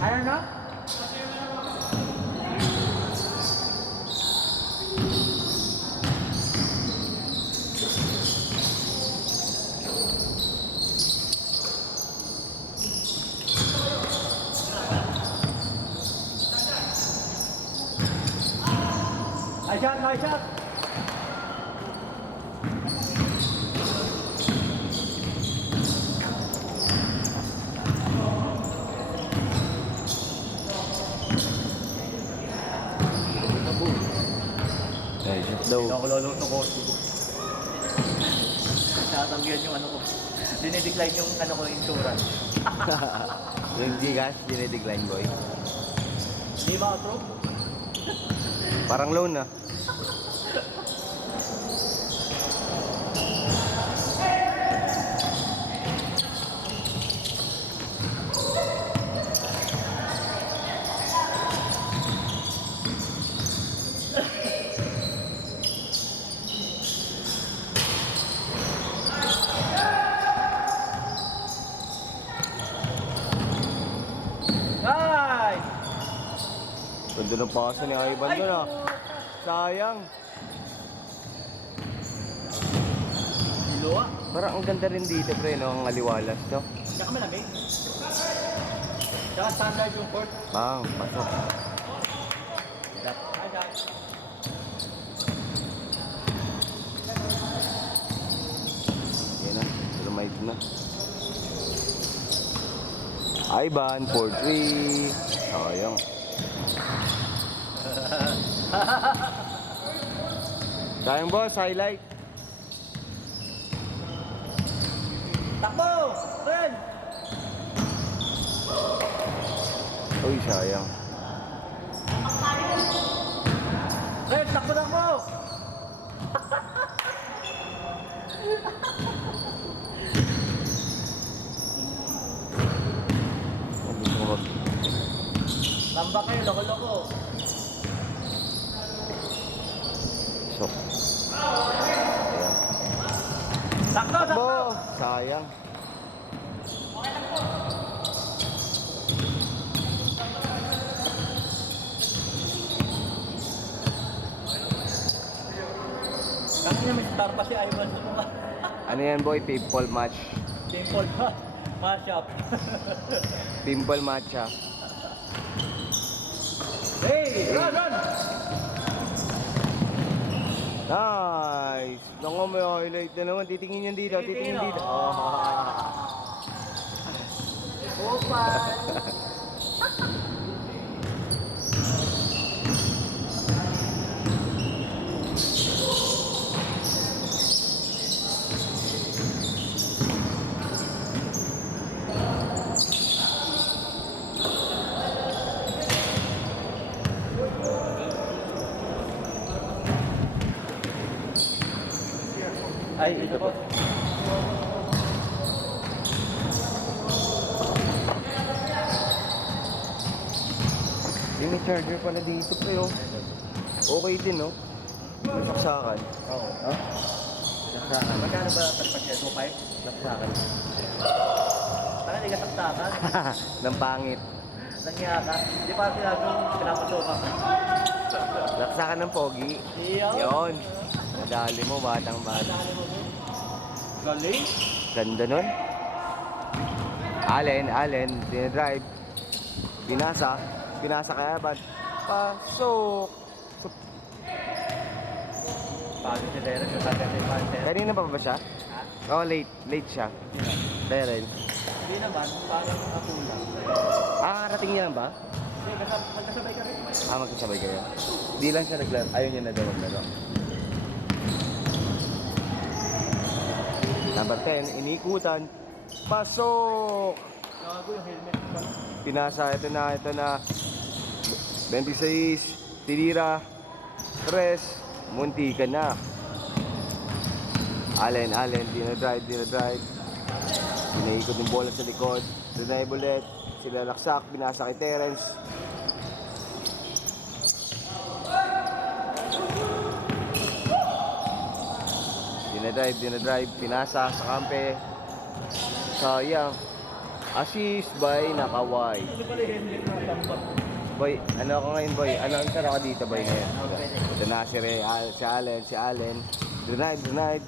Ano na? Nice shot! Ay, shot daw. Hindi ako luluto ko. Tatanggihan yung ano ko. Dinidecline yung ano ko, insurance. Yung Gcash, dinidecline boy. Di ba bro? Parang loan na. Nice! Ganda ng pasa ni Ivan doon ah. Sayang. Luwa. Parang ang ganda rin dito pre, no? Ang aliwalas, no? Tsaka malamig. Tsaka standard yung court. Bang, pasok. Hi guys. Yan na, lumait na. Ivan, 4-3. Sayang. Sayang boss, highlight. Takbo! Ren! Uy, sayang. Ren, takbo! Tamba kayo, loko-loko. Sok. Ayan. Sakto, sakto! Bo, sayang. Kasi niya may star pa si Ivan sa mukha. Ano yan boy? Pimple match. Simple pa. Mashup. Pimple matcha. Hey! Run, run! Nice! Naku, may highlight na naman. Titingin yan dito. Titingin dito. Oh. Opan! Ay, ito po. Yung may charger pala dito pero okay din no? May saksakan. Oo. Ha? Saksakan. Magkano ba pagpasya mo? 5? Saksakan. Saka hindi ka saksakan. Ng pangit. Nangyaya ka. Hindi pa sila nung pinapasukan. Saksakan ng pogi. Iyo. Yun. Nadali mo, batang bata. Galing. Ganda nun. Allen, dinadrive. Pinasa kaya ba't pasok. Pagod si Derek yung tagad ni Panther. Kanina pa ba siya? Ha? Oh, late siya. Darren. Hindi naman. Parang natulang. Karating niya lang ba? Hindi, magkasabay ka rin. Magkasabay kayo. Di lang siya naglaro. Ayaw niya na daw maglaro. Number 10, inikutan. Pasok! Gago yung helmet pa. Pinasa, ito na. 26, tinira. 3, munti ka na. Allen, dinadrive. Pinaikot yung bola sa likod. Drive ulit. Sila Laksak, binasa kay Terence. Dinadrive, pinasa sa kampe. Sayang. Assist by Nakaway. Boy, ano ako ngayon, boy? Ano ang tara ka dito, boy, ngayon? Ito na si Allen. Drive.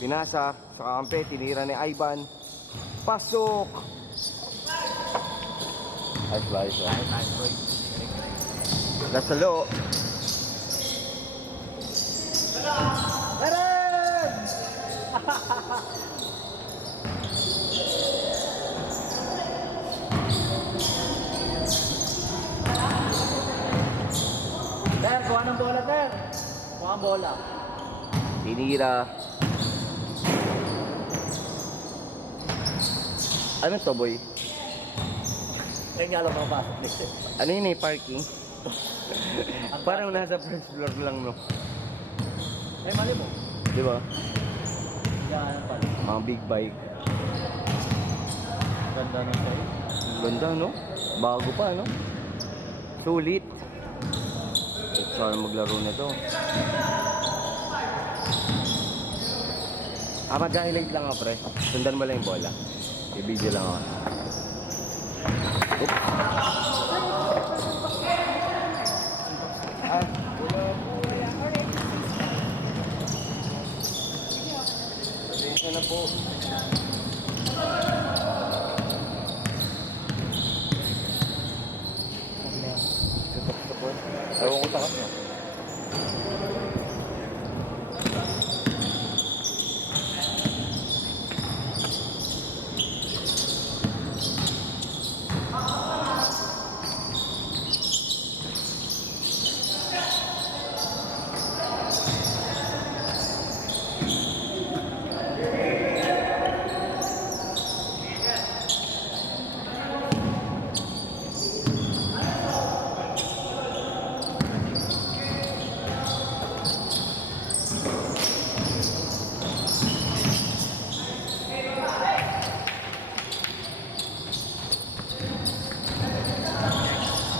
Pinasa sa kampe, tinira ni Ivan. Pasok! Ayos ba? Nasa loo. Ter, kuha ng bola, Ter. Kuha ang bola. Tinira. Ano to, boy? Ngayon nga lang mapasok dito. Ano yun parking? Parang nasa first floor lang, no? Ay, mali mo. Di ba? Yan pala. Mga big bike. Ganda ng sa'yo. Ganda, no? Bago pa, no? Sulit. Sana maglaro na to. Mag-highlight lang ako, pre. Sundan mo lang yung bola. I-video lang ako. Oops. Pasensya na po. Support. Ewan ko takas na.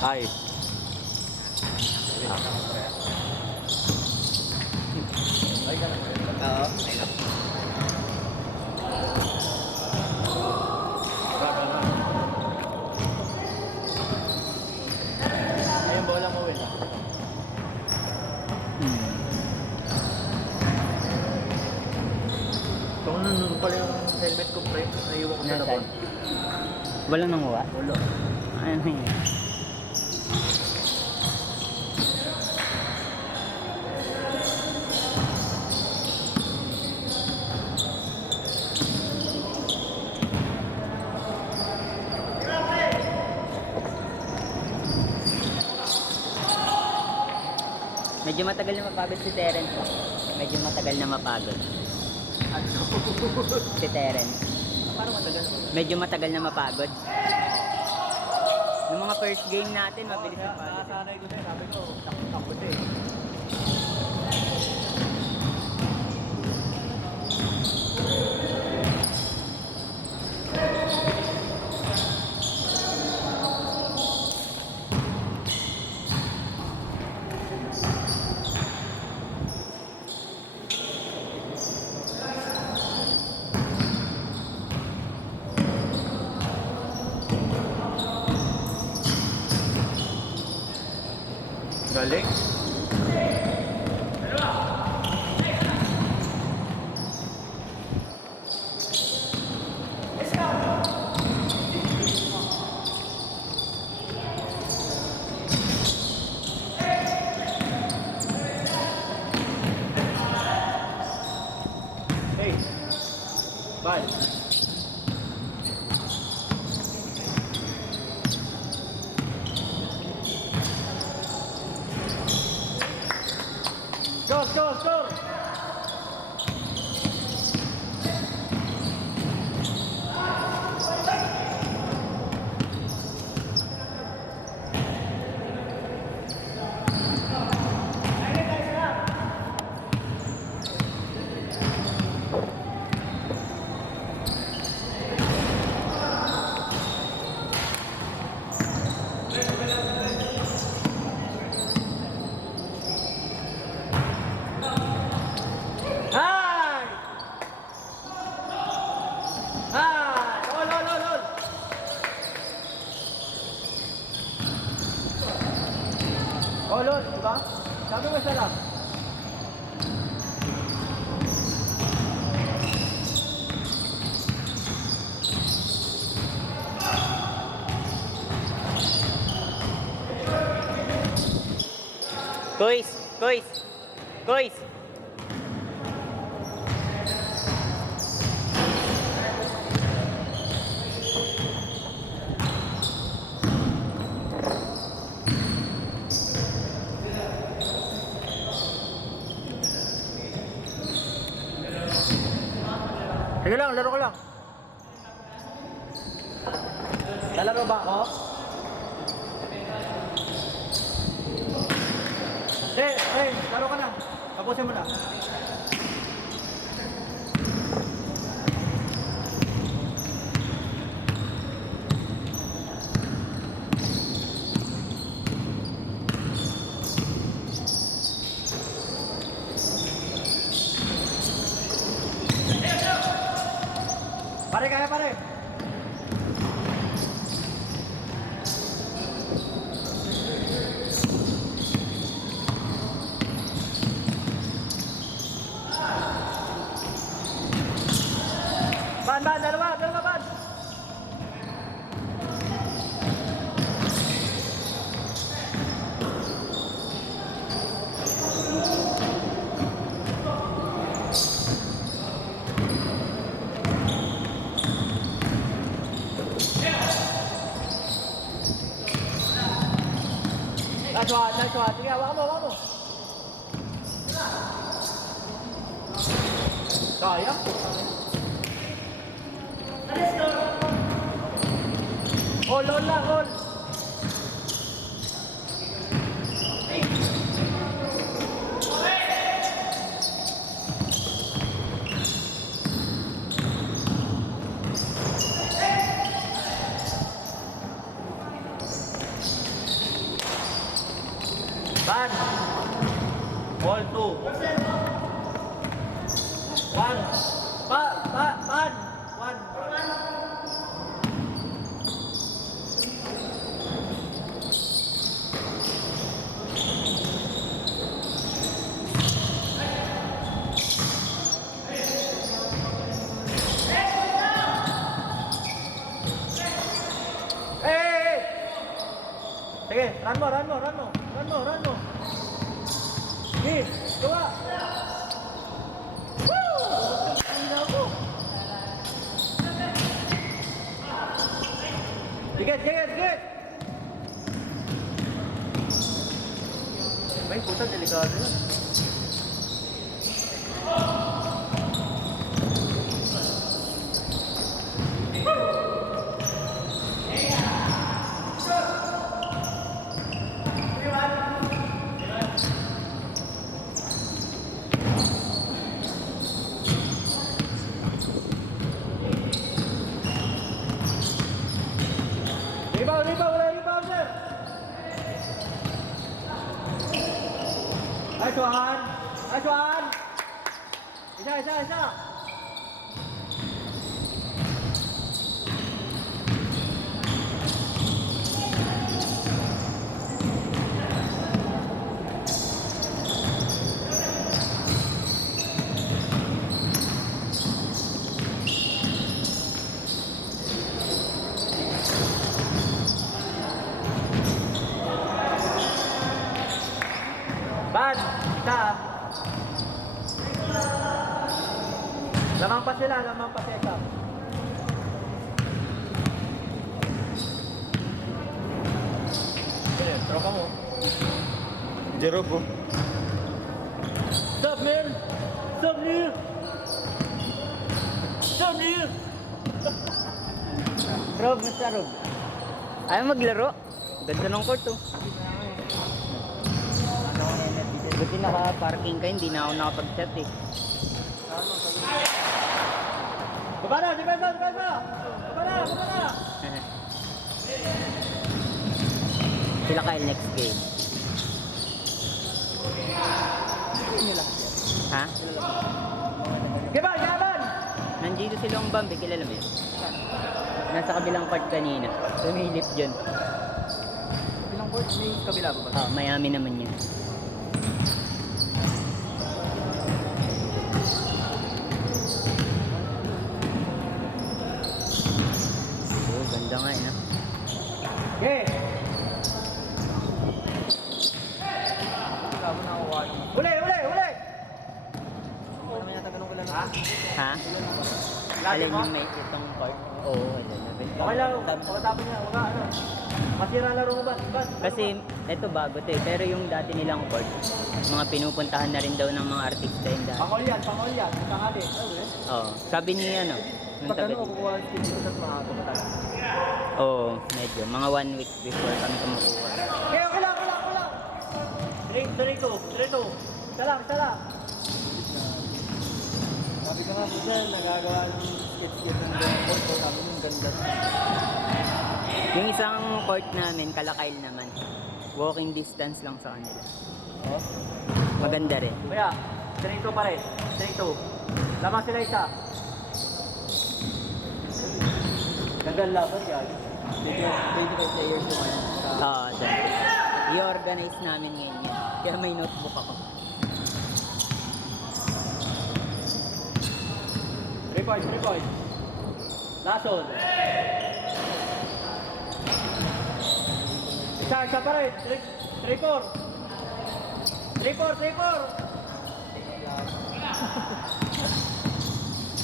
Ay. Ay, ka lang. Oo. Ay, yung bola mo, Will. Kung nandun pala yung helmet ko, pre, naiwan ko sa labas. Walang nanguha? Wala. Ano yun? Medyo matagal na mapagod si Terence. Medyo matagal na mapagod. Ano? Si Terence. Parang matagal. Medyo matagal na mapagod. Yung mga first game natin, mabilis na pagod. Nakasanay ko na eh. Sabi ko, takot eh. Galing. Hey! Bye! Lon, di ba? Sabi mo siya lang. Guys, guys, guys. Sige lang, laro ko lang. Lalaro ba ako? Laro ka na. Tapusin mo na. Pare, kaya pare. Ban, dalawa, ban. Nice one. Sige, hawakan mo. Sayang. Hold lang. Ban. Ball 2. Ban. Ban. 1. Sige, run mo. Sige, gawa. Woo! Ang labo. Sige. May puta, delikado yan. Rebounder! Nice one! Isa! Ban! Isa! Lamang pa sila isa. Tropa mo. Jero ko. Stop, man! Stop, Neil! Rob, basta Rob. Ayaw maglaro. Ganda ng court oh. Buti naka-parking ka, hindi na ako nakapag-chat eh. Baba na! Sila Kyle next game. Ha? Gaban! Nandito silang Bambi, kilala mo yun? Nasa kabilang court kanina. Sumilip dyan. Bilang ko May kabila ba ba? Miami naman yun. Oh, ganda nga eh, no? Okay. Wala mo nakukuha naman. Uli! Ano naman yata ganun ko lang. Ha? Alin yung may itong court? Oo, Okay lang, pagkatapos niya, wala ano. Masira laro mo ba? Kasi ito bago to eh, pero yung dati nilang court, mga pinupuntahan na rin daw ng mga artista yung dati. Pangol yan, tanghali. Oo, sabi ni ano, nung Pag taga ano, kukuha ang dito sa maaga pa talaga. Oo, medyo, mga 1 week before kami kumukuha. Okay, okay lang. Direto. Isa lang. Sabi ko nga po dyan, nagagawa ng sketch ng court ko, sabi nung ganda. Yung isang court namin, Kalakail naman. Walking distance lang sa kanila. Oh? Maganda rin. Kuya, direto pa rin. Direto. Lamang sila isa. Gandang laban yan. 25 players yung ano. Oo, doon. I-organize namin ngayon yan. Kaya may notebook ako. 3 points. Lasod. Isa pa rin. 3-4.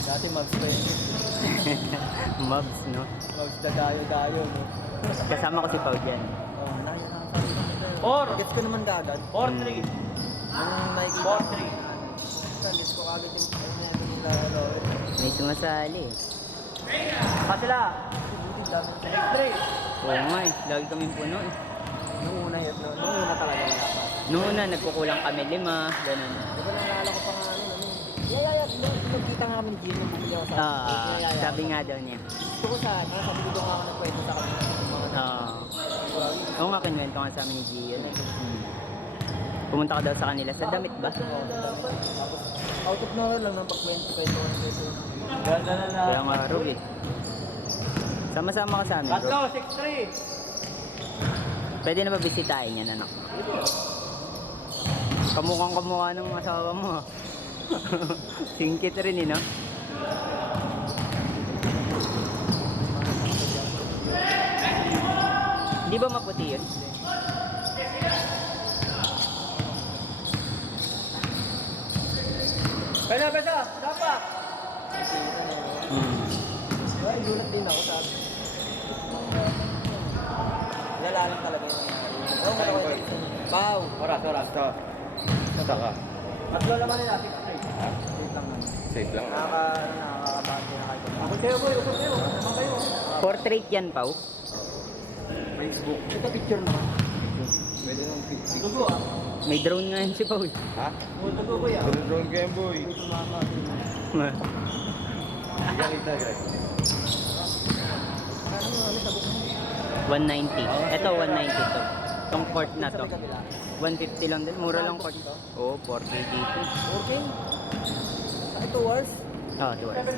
Dati Mags pa yun. Mobs, no? Mags na dayo, no? Kasama ko si Pau dyan. Oh, nakakasabi ko nito. Gets ko naman kagad. 4-3. Anong nakikita? 4-3. Gets ko kagad yung laro. May sumasali eh. Sila. Buti dami sa next 3. Oo nga eh, lagi kaming puno eh. Nung una talaga yung dapat. Noong una, nagkukulang kami 5, ganun. Di ba naalala ko pa nga nagkita nga kami ni Gino, bumili ako sa Sabi nga daw niya. Gusto ko sana, sabi ko nga ako nagkwento sa kanya. Oo nga, kinwento nga sa amin ni Gio. Pumunta ka daw sa kanila sa damit ba? Tapos, out of nowhere lang nang pagkwento ko. Ganda na na. Kaya nga raw eh. Sama-sama ka sa amin bro. Let's go, 6-3. Pwede na ba bisitahin yan anak? Kamukhang kamukha ng asawa mo ha. Singkit rin eh no? Di ba maputi yun? Besa, dapat. Ay, gulat din ako sabi. Nalalang talaga yun. Oo, malaki. Pau. Oras. Basta ka. Tatlo naman nila, 6-3. Wait lang man. Safe lang. Nakakabante na kayo. Ako sa'yo boy, ako sa'yo. Naman kayo. Portrait yan Pau? Facebook. Ito picture naman. Pwede nang picture. Tugo ah. May drone nga yun si Paul. Ha? Tugo ko yan. Drone game boy. Ito mama. Kita guys. 190. Ito 190 to. Tong court na to. 150 lang din. Mura lang court. Oo, 4K dito. Okay. Ay, 2 hours. Oo, 2 hours.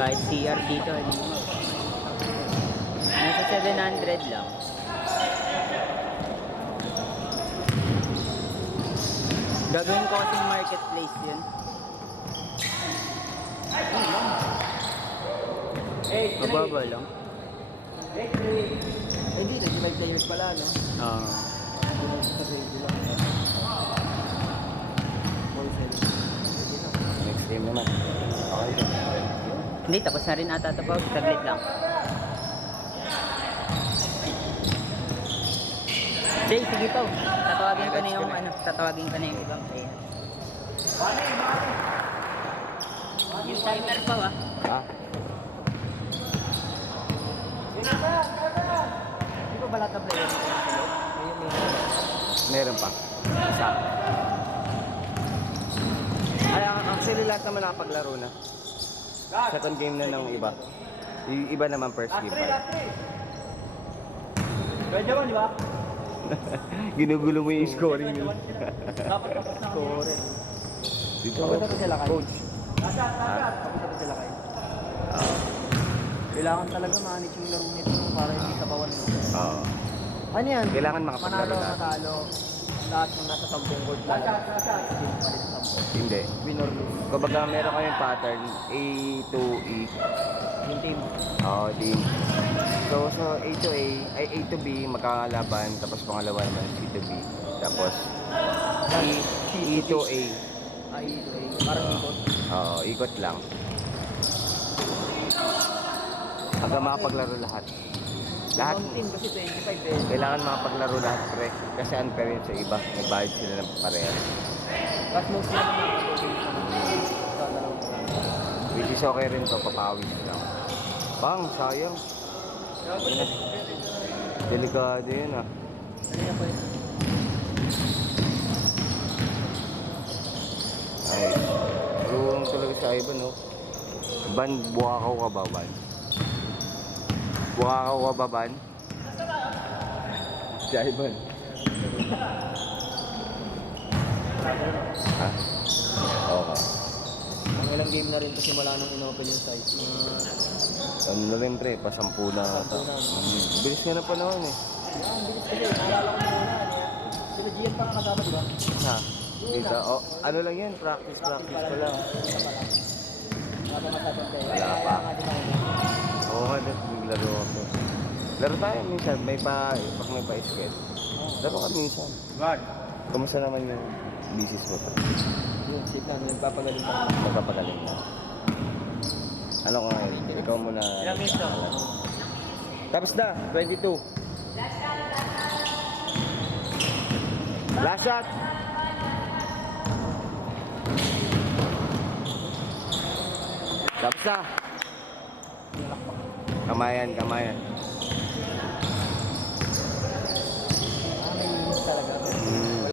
Kahit CR dito, hindi mo. Nasa 700 lang. Gagawin ko kasing marketplace yun. Mababa lang. Hindi, 25 players pala, no? Oo. Next game naman. Okay. Hindi, tapos na rin ata ito pa. Saglit lang. Jay, sige pa. Tatawagin ko na yung tatawagin ko na yung ibang player. Yung timer pa ah. Ha? Hindi ko ba lahat ng players? Meron pa. Isa. Ay, actually lahat naman nakapaglaro na. Second game na ng iba. Yung iba naman first game pa. Pwede ba, di ba? Ginugulo mo yung scoring nila. Dapat tapos na score. Dito Papunta pa sila kayo. coach. Asat. Papunta pa sila kayo. Kailangan talaga manage yung laro nito para hindi sabawan mo. Oo. Ano yan? Kailangan makapaglaro Manalo, lahat. matalo. Lahat ng nasa 10 gold lang. Team pa rin 10. Hindi. Win or lose. Kumbaga meron kayong pattern A to E. Yung team. Oo, team. So A to A, ay A to B magkakalaban, tapos pangalawa naman C to B. Tapos E to A. Ay, parang ikot. Oo, ikot lang. Hanggang makapaglaro lahat. Lahat. Yung team kasi 25 eh. Kailangan makapaglaro lahat, pre. Kasi unfair yun sa iba. Nagbayad sila ng pareha. Last move na naman ako. Sa dalawang round. Which is okay rin to, papawis lang. Bang, sayang. Delikado yun ah. Ano yan po yun? Ay, marunong talaga si Ivan, no? Ban, buwakaw ka ba, Ban? Buwakaw ka ba, Ban? Si Ivan. Ha? Okay. Ang ilang game na rin kasi wala nang inopen yung site. Ano na rin, pre? Pasampu na ata. Pasampu na. Bilis nga na panahon, eh. Ang bilis kasi, naalala ko muna. Sila Gian pa kasama, di ba? Ha? Dito, oh, ano lang yan? Practice pa lang. Wala pa. Oo nga, naglaro ako. Laro tayo minsan, pag may pa-skate. Laro ka minsan. Kamusta naman yung business mo pa? Yun, sit na, nagpapagaling pa. Magpapagaling na. Ano ka ngayon? Ikaw muna. Ilang minutes na? Tapos na, 22. Last shot! Tapos na. Kamayan, kamayan.